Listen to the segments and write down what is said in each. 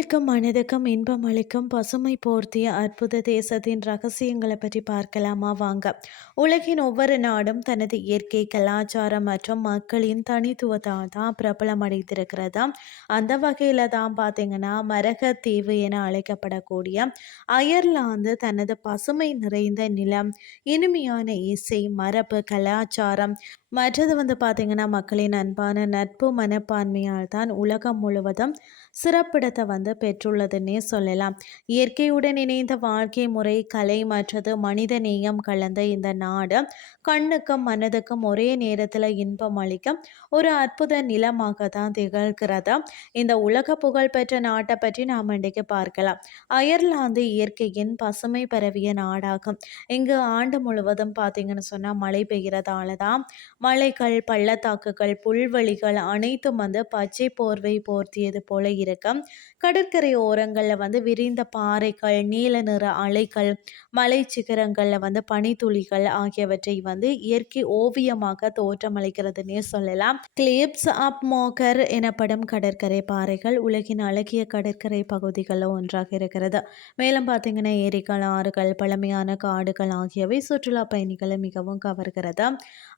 கண்ணுக்கும் மனதுக்கும் இன்பம் அளிக்கும் பசுமை போர்த்திய அற்புத தேசத்தின் ரகசியங்களை பற்றி பார்க்கலாமா? வாங்க. உலகின் ஒவ்வொரு நாடும் தனது இயற்கை கலாச்சாரம் மற்றும் மக்களின் தனித்துவத்தால் தான் பிரபலம் அடைந்திருக்கிறதா அந்த வகையில் தான் பார்த்தீங்கன்னா மரகத்தீவு என அழைக்கப்படக்கூடிய அயர்லாந்து தனது பசுமை நிறைந்த நிலம் இனிமையான இசை மரபு கலாச்சாரம் மற்றது வந்து பார்த்திங்கன்னா மக்களின் அன்பான நட்பு மனப்பான்மையால் தான் உலகம் முழுவதும் சிறப்பிடத்தை வந்து பெற்றுள்ளதுன்னே சொல்லலாம். இயற்கையுடன் இணைந்த வாழ்க்கை முறை கலை மற்றது மனித நேயம் கலந்த இந்த நாடு கண்ணுக்கும் மனதுக்கும் ஒரே நேரத்தில் இன்பம் அளிக்கும் ஒரு அற்புத நிலமாக தான் திகழ்கிறது. இந்த உலக புகழ் பெற்ற நாட்டை பற்றி நாம் இன்றைக்கு பார்க்கலாம். அயர்லாந்து இயற்கையின் பசுமை பரவிய நாடாகும். இங்கு ஆண்டு முழுவதும் பார்த்தீங்கன்னு சொன்னால் மழை பெய்கிறதால தான் மலைகள் பள்ளத்தாக்குகள் புல்வெளிகள் அனைத்தும் வந்து பச்சை போர்வை போர்த்தியது போல இருக்கும். கடல் கடற்கரை ஓரங்களில் வந்து விரிந்த பாறைகள் நீல நிற அலைகள் மலை சிகரங்களில் வந்து பனித்துளிகள் ஆகியவற்றை வந்து இயற்கை ஓவியமாக தோற்றமளிக்கிறதுனே சொல்லலாம். கிளிப்ஸ் அப் மோக்கர் எனப்படும் கடற்கரை பாறைகள் உலகின் அழகிய கடற்கரை பகுதிகளில் ஒன்றாக இருக்கிறது. மேலும் பார்த்தீங்கன்னா ஏரிகள் ஆறுகள் பழமையான காடுகள் ஆகியவை சுற்றுலா பயணிகளை மிகவும் கவர்கிறது.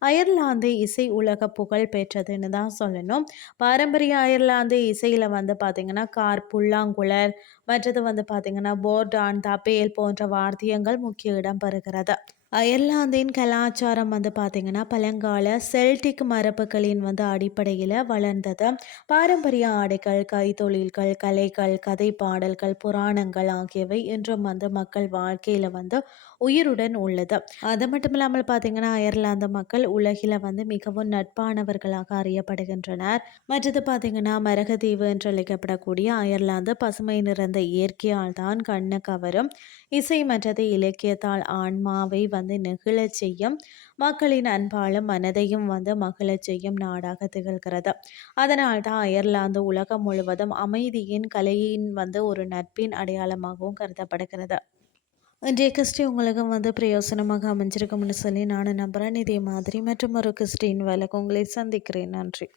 அயர்லாந்து இசை உலக புகழ் பெற்றதுன்னு தான் சொல்லணும். பாரம்பரிய அயர்லாந்து இசையில் வந்து பார்த்திங்கன்னா கார்புல் புல்லாங்குழல் மற்றது வந்து பார்த்திங்கன்னா போர்டான் தபேல் போன்ற வாத்தியங்கள் முக்கிய இடம் பெறுகிறது. அயர்லாந்தின் கலாச்சாரம் வந்து பார்த்திங்கன்னா பழங்கால செல்டிக் மரபுகளின் வந்து அடிப்படையில் வளர்ந்தது. பாரம்பரிய ஆடைகள் கைத்தொழில்கள் கலைகள் கதை பாடல்கள் புராணங்கள் ஆகியவை இன்றும் வந்து மக்கள் வாழ்க்கையில் வந்து உயிருடன் உள்ளது. அது மட்டும் இல்லாமல் பார்த்தீங்கன்னா அயர்லாந்து மக்கள் உலகில் வந்து மிகவும் நட்பானவர்களாக அறியப்படுகின்றனர். மற்றது பார்த்திங்கன்னா மரகதீவு என்று அழைக்கப்படக்கூடிய அயர்லாந்து பசுமை நிறைந்த இயற்கையால் தான் கண்ணு கவரும். இசை மற்றது இலக்கியத்தால் ஆன்மாவை வந்து நெகிழச் செய்யும். மக்களின் அன்பாலும் மனதையும் வந்து மகிழச் செய்யும் நாடாக திகழ்கிறது. அதனால் தான் அயர்லாந்து உலகம் முழுவதும் அமைதியின் கலையின் வந்து ஒரு நட்பின் அடையாளமாகவும் கருதப்படுகிறது. இன்றைய கிறிஸ்டி உங்களுக்கு வந்து பிரயோசனமாக அமைஞ்சிருக்கும்னு சொல்லி நான் நம்புகிறேன் இதே மாதிரி மற்றும் ஒரு கிறிஸ்டின் வேலைக்கு உங்களை சந்திக்கிறேன். நன்றி.